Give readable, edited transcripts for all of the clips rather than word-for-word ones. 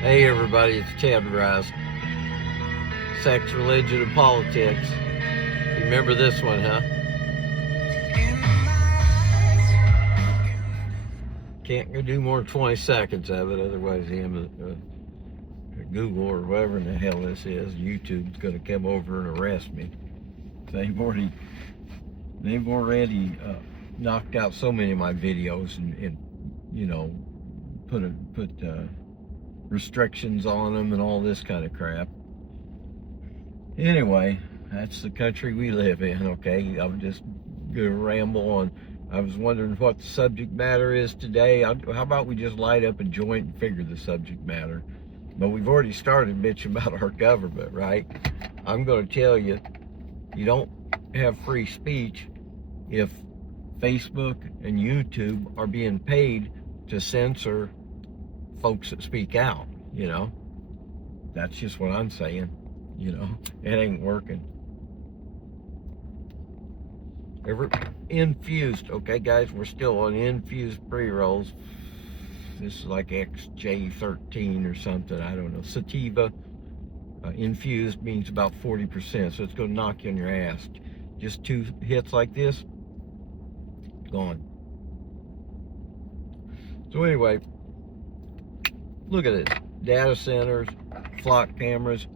Hey everybody, it's Chad Rice. Sex, religion, and politics. You remember this one, huh? Can't do more than 20 seconds of it, otherwise Google or whatever in the hell this is, YouTube's going to come over and arrest me. They've already knocked out so many of my videos and you know put restrictions on them and all this kind of crap. Anyway, that's the country we live in, okay? I'm just going to ramble on. I was wondering what the subject matter is today. How about we just light up a joint and figure the subject matter? But we've already started bitching about our government, right? I'm going to tell you, you don't have free speech if Facebook and YouTube are being paid to censor folks that speak out, you know? That's just what I'm saying. It ain't working. Infused, okay, guys, we're still on infused pre-rolls. This is like XJ13 or something, I don't know. Sativa infused means about 40%, so it's going to knock you on your ass. Just 2 hits like this, gone. So anyway, look at this. Data centers, flock cameras.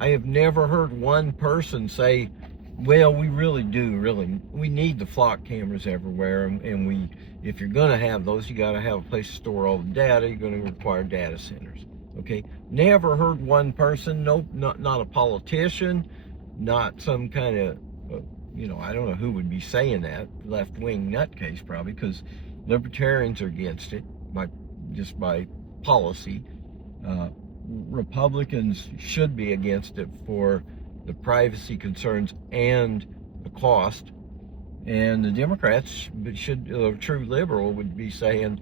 I have never heard one person say, well, we really need the flock cameras everywhere, and if you're going to have those, you got to have a place to store all the data. You're going to require data centers. Okay, never heard one person, nope, not a politician, not some kind of, I don't know who would be saying that, left-wing nutcase probably, because libertarians are against it by policy. Republicans should be against it for the privacy concerns and the cost, and the Democrats should, a true liberal would be saying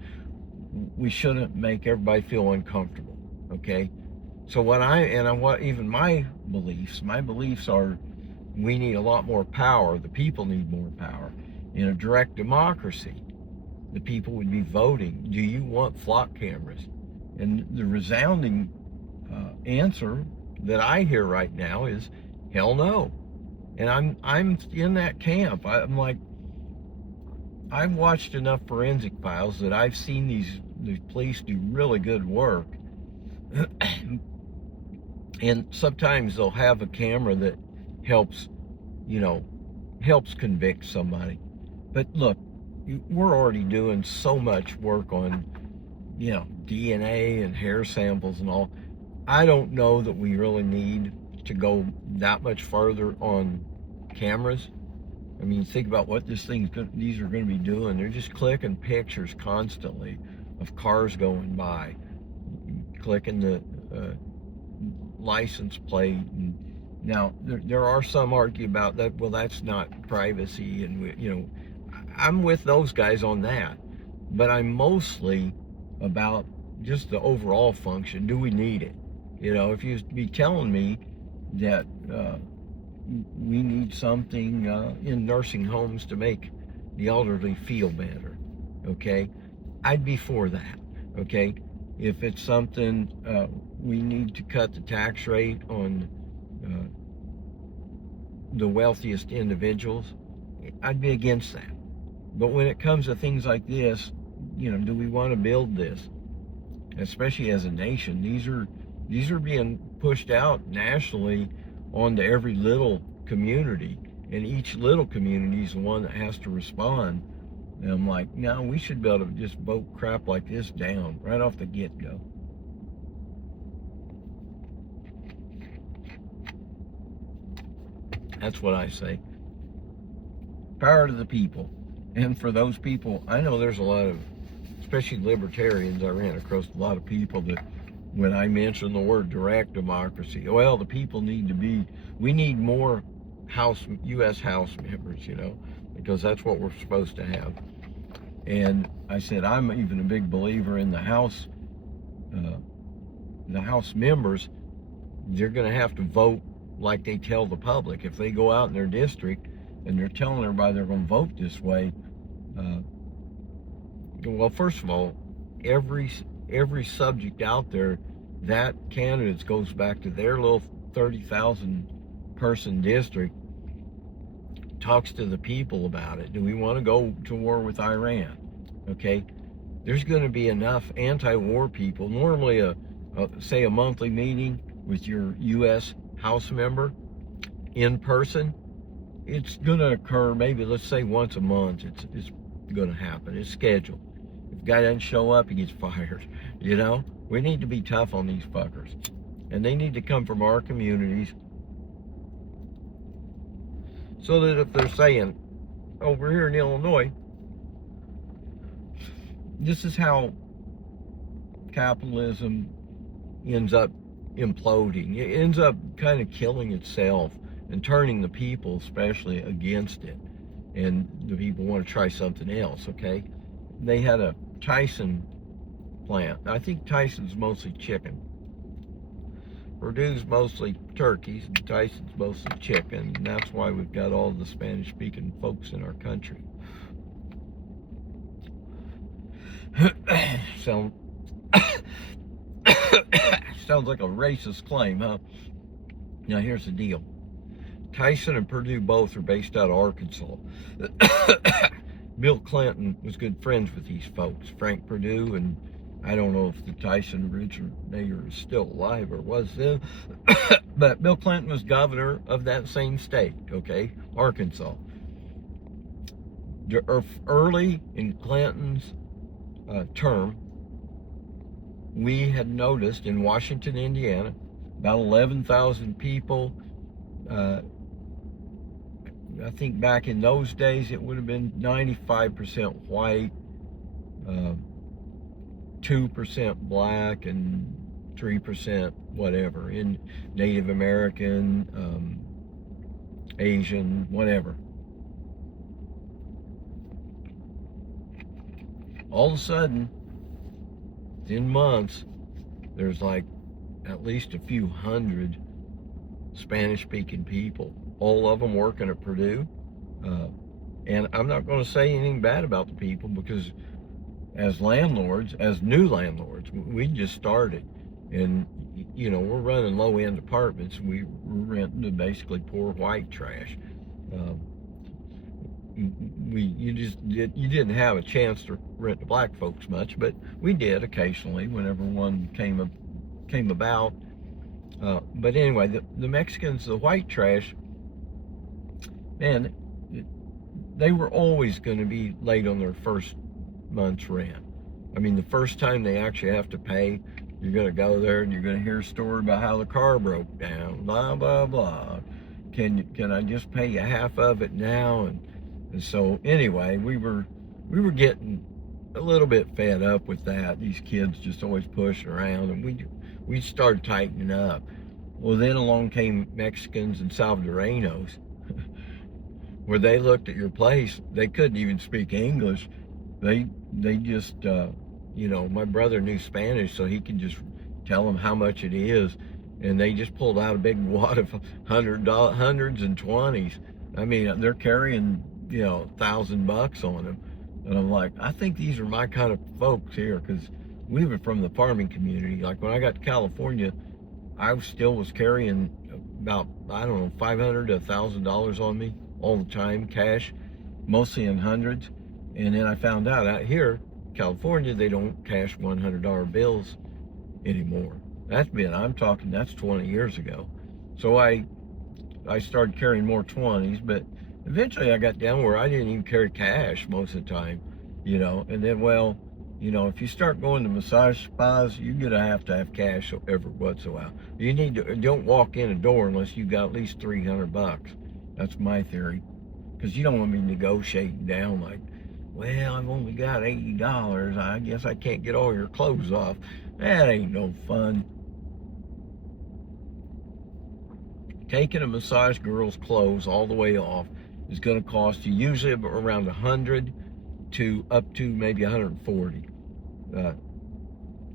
we shouldn't make everybody feel uncomfortable. Okay, so what even my beliefs are, we need a lot more power. The people need more power. In a direct democracy, the people would be voting, do you want flock cameras? And the resounding answer that I hear right now is hell no. And I'm in that camp. I'm like, I've watched enough Forensic Files that I've seen these police do really good work. And sometimes they'll have a camera that helps convict somebody. But look, we're already doing so much work on DNA and hair samples and all. I don't know that we really need to go that much further on cameras. I mean, think about what these are going to be doing. They're just clicking pictures constantly of cars going by, clicking the license plate. And now there are some argue about that. Well, that's not privacy, and I'm with those guys on that. But I'm mostly about just the overall function. Do we need it? If you be telling me that we need something in nursing homes to make the elderly feel better, okay, I'd be for that, okay? If it's something we need to cut the tax rate on the wealthiest individuals, I'd be against that. But when it comes to things like this, do we want to build this? Especially as a nation, these are being pushed out nationally onto every little community, and each little community is the one that has to respond. And I'm like, no, we should be able to just vote crap like this down right off the get-go. That's what I say. Power to the people. And for those people, I know there's a lot of, especially libertarians, I ran across a lot of people that when I mention the word direct democracy, well, the people we need more U.S. House members, because that's what we're supposed to have. And I said, I'm even a big believer in the House members. They're going to have to vote like they tell the public. If they go out in their district and they're telling everybody they're going to vote this way, well, first of all, every every subject out there, that candidates goes back to their little 30,000 person district, talks to the people about it. Do we want to go to war with Iran? Okay, there's going to be enough anti-war people. Normally, say a monthly meeting with your U.S. House member in person, it's going to occur maybe, let's say, once a month. It's going to happen. It's scheduled. If the guy doesn't show up, he gets fired. You know, we need to be tough on these fuckers, and they need to come from our communities, so that if they're saying over here in Illinois, this is how capitalism ends up imploding. It ends up kind of killing itself and turning the people, especially, against it. And the people want to try something else, okay? They had a Tyson plant. I think Tyson's mostly chicken. Purdue's mostly turkeys, and Tyson's mostly chicken. And that's why we've got all the Spanish-speaking folks in our country. Sounds like a racist claim, huh? Now here's the deal. Tyson and Purdue both are based out of Arkansas. Bill Clinton was good friends with these folks, Frank Purdue, and I don't know if the Tyson originator is still alive or was then, but Bill Clinton was governor of that same state, okay, Arkansas. Early in Clinton's term, we had noticed in Washington, Indiana, about 11,000 people. I think back in those days, it would have been 95% white, 2% black, and 3% whatever, in Native American, Asian, whatever. All of a sudden, in months, there's like at least a few hundred Spanish-speaking people, all of them working at Purdue. And I'm not going to say anything bad about the people, because as landlords, as new landlords, we just started. And, you know, we're running low-end apartments. We're renting to basically poor white trash. You didn't have a chance to rent to black folks much, but we did occasionally whenever one came about. But anyway, the Mexicans, the white trash, man, they were always going to be late on their first month's rent. I mean, the first time they actually have to pay, you're going to go there and you're going to hear a story about how the car broke down, blah, blah, blah. Can I just pay you half of it now? And so anyway, we were getting a little bit fed up with that. These kids just always pushing around, and we started tightening up. Well, then along came Mexicans and Salvadoreños, where they looked at your place. They couldn't even speak English. They just, you know, my brother knew Spanish, so he could just tell them how much it is. And they just pulled out a big wad of hundreds and 20s. I mean, they're carrying, you know, $1,000 on them. And I'm like, I think these are my kind of folks here, because we were from the farming community. Like when I got to California, I still was carrying about, I don't know, $500 to $1,000 on me all the time, cash, mostly in hundreds. And then I found out here, California, they don't cash $100 bills anymore. I'm talking, that's 20 years ago. So I started carrying more 20s, but eventually I got down where I didn't even carry cash most of the time, you know. And then, well, you know, if you start going to massage spas, you're going to have cash every once in a while. Don't walk in a door unless you got at least $300. That's my theory. Because you don't want me negotiating down like, well, I've only got $80. I guess I can't get all your clothes off. That ain't no fun. Taking a massage girl's clothes all the way off is going to cost you usually around $100 to up to maybe $140.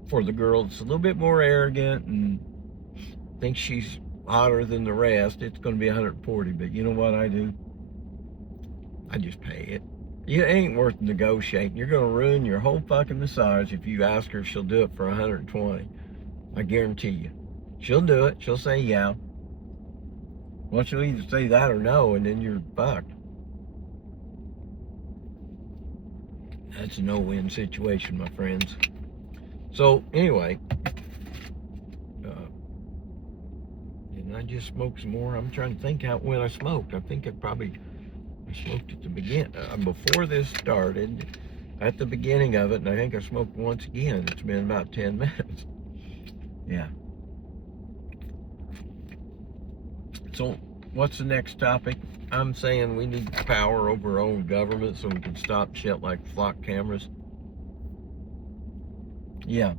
For the girl that's a little bit more arrogant and thinks she's hotter than the rest, it's going to be $140. But you know what I do? I just pay it. It ain't worth negotiating. You're going to ruin your whole fucking massage if you ask her if she'll do it for 120. I guarantee you. She'll do it. She'll say yeah. Well, she'll either say that or no, and then you're fucked. That's a no-win situation, my friends. So, anyway, didn't I just smoke some more? I'm trying to think out when I smoked. I think I smoked at the beginning, before this started, at the beginning of it, and I think I smoked once again. It's been about 10 minutes. Yeah. So, what's the next topic? I'm saying we need power over our own government so we can stop shit like flock cameras. Yeah.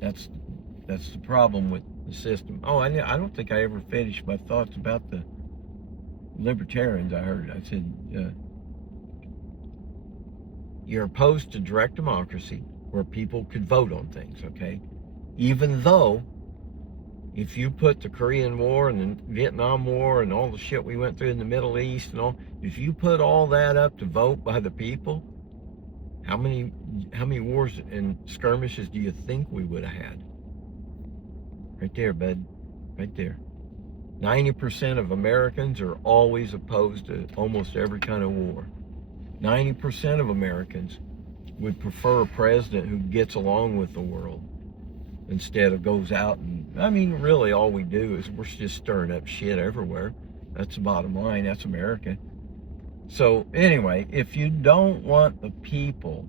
That's the problem with the system. Oh, I don't think I ever finished my thoughts about the libertarians. I heard. I said, you're opposed to direct democracy where people could vote on things, okay? Even though if you put the Korean War and the Vietnam War and all the shit we went through in the Middle East and all, if you put all that up to vote by the people, how many wars and skirmishes do you think we would have had? Right there, bud. Right there. 90% of Americans are always opposed to almost every kind of war. 90% of Americans would prefer a president who gets along with the world instead of goes out and, I mean, really all we do is we're just stirring up shit everywhere. That's the bottom line. That's America. So anyway, if you don't want the people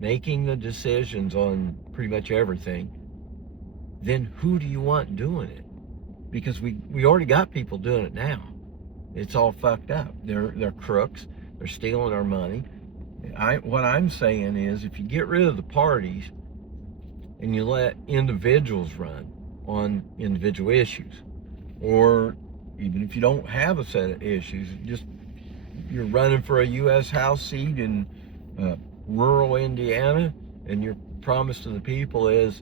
making the decisions on pretty much everything, then who do you want doing it? Because we already got people doing it now. It's all fucked up. They're crooks. They're stealing our money. What I'm saying is, if you get rid of the parties and you let individuals run on individual issues, or even if you don't have a set of issues, just you're running for a U.S. House seat in rural Indiana, and your promise to the people is,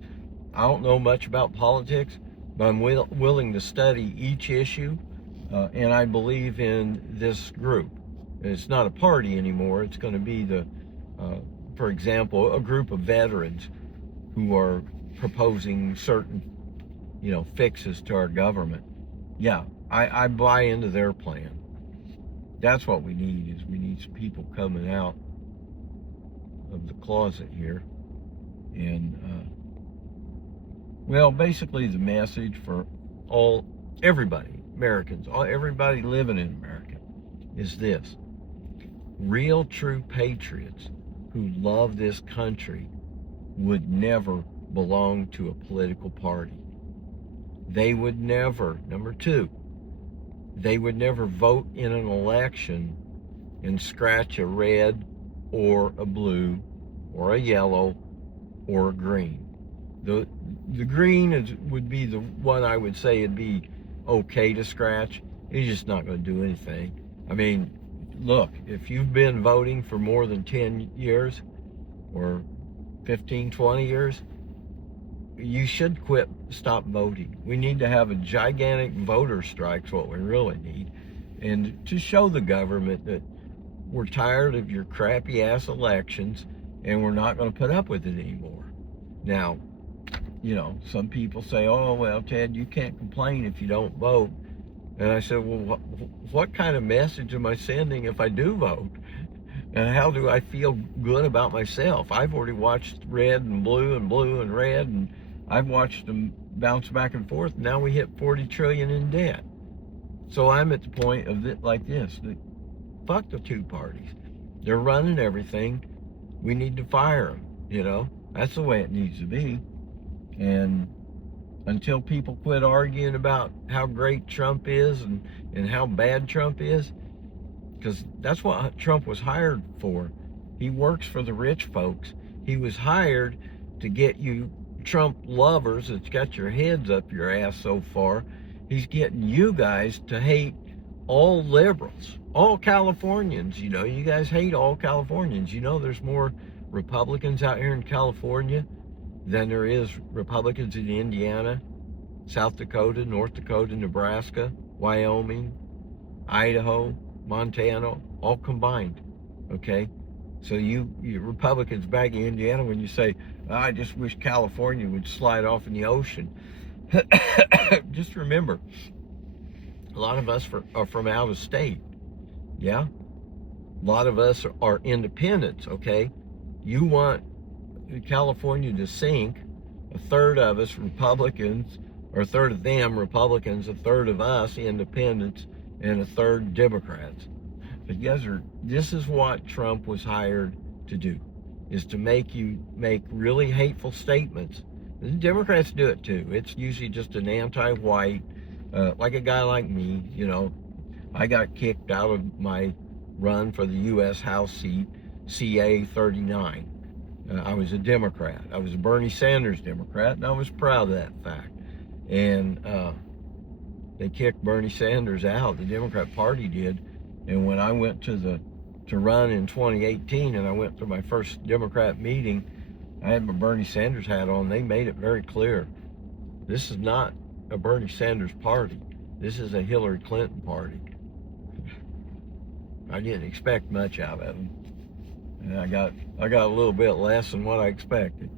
I don't know much about politics, but I'm willing to study each issue, and I believe in this group. And it's not a party anymore. It's going to be for example, a group of veterans who are proposing certain, fixes to our government. Yeah, I buy into their plan. That's what we need, is we need some people coming out of the closet here. And, well, basically the message for everybody, Americans, everybody living in America is this. Real, true patriots who love this country would never belong to a political party. They would never, number two, they would never vote in an election and scratch a red or a blue or a yellow or a green. The green would be the one I would say it'd be okay to scratch. It's just not going to do anything. I mean, look, if you've been voting for more than 10 years or 15, 20 years, you should stop voting. We need to have a gigantic voter strike, is what we really need. And to show the government that we're tired of your crappy ass elections and we're not going to put up with it anymore. Now, some people say, oh, well, Ted, you can't complain if you don't vote. And I said, well, what kind of message am I sending if I do vote? And how do I feel good about myself? I've already watched red and blue and red, and I've watched them bounce back and forth. Now we hit 40 trillion in debt. So I'm at the point of it like this. Fuck the two parties. They're running everything. We need to fire them, That's the way it needs to be. And until people quit arguing about how great Trump is and how bad Trump is, because that's what Trump was hired for. He works for the rich folks. He was hired to get you Trump lovers that's got your heads up your ass so far. He's getting you guys to hate all liberals, all Californians. You guys hate all Californians. There's more Republicans out here in California than there is Republicans in Indiana, South Dakota, North Dakota, Nebraska, Wyoming, Idaho, Montana, all combined. Okay, so you Republicans back in Indiana, when you say, I just wish California would slide off in the ocean, just remember, a lot of us are from out of state. Yeah, a lot of us are independents. Okay, you want California to sink, a third of us Republicans, or a third of them Republicans, a third of us independents, and a third Democrats. But you guys this is what Trump was hired to do, is to make you make really hateful statements. The Democrats do it too. It's usually just an anti-white, like a guy like me, I got kicked out of my run for the U.S. House seat, CA 39. I was a Democrat. I was a Bernie Sanders Democrat, and I was proud of that fact. And they kicked Bernie Sanders out. The Democrat Party did. And when I went to run in 2018, and I went to my first Democrat meeting, I had my Bernie Sanders hat on. They made it very clear, this is not a Bernie Sanders party. This is a Hillary Clinton party. I didn't expect much out of them. And I got a little bit less than what I expected.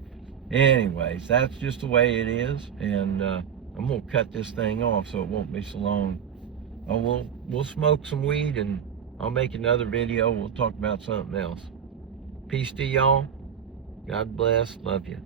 Anyways, that's just the way it is, and I'm gonna cut this thing off so it won't be so long. We'll smoke some weed, and I'll make another video. We'll talk about something else. Peace to y'all. God bless. Love you.